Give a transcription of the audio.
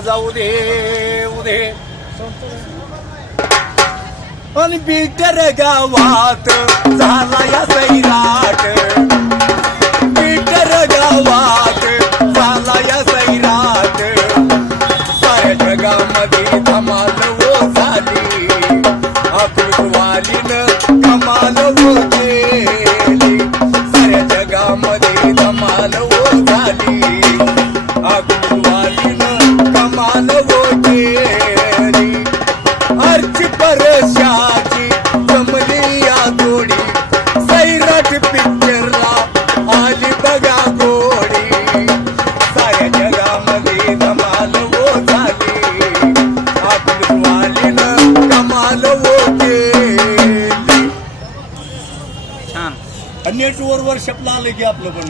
जाऊ दे उदे आणि बिटर गावात झाला या सैराट बिटर गावात झाला या सैराट साऱ्या जगामध्ये धमाल हो झाली अकृतवालीनं कमाल हो केली साऱ्या जगामध्ये धमाल हो झाली अकृतवालीनं कमाल हो केली अर्ची परशाची जमली या जोडी सैराट पिक्चरला आली बघा गोडी साऱ्या जगामध्ये धमाल हो झाली अकृतवालीनं कमाल हो केली. छान नेटवर वर्षपला आलं की आपलं पण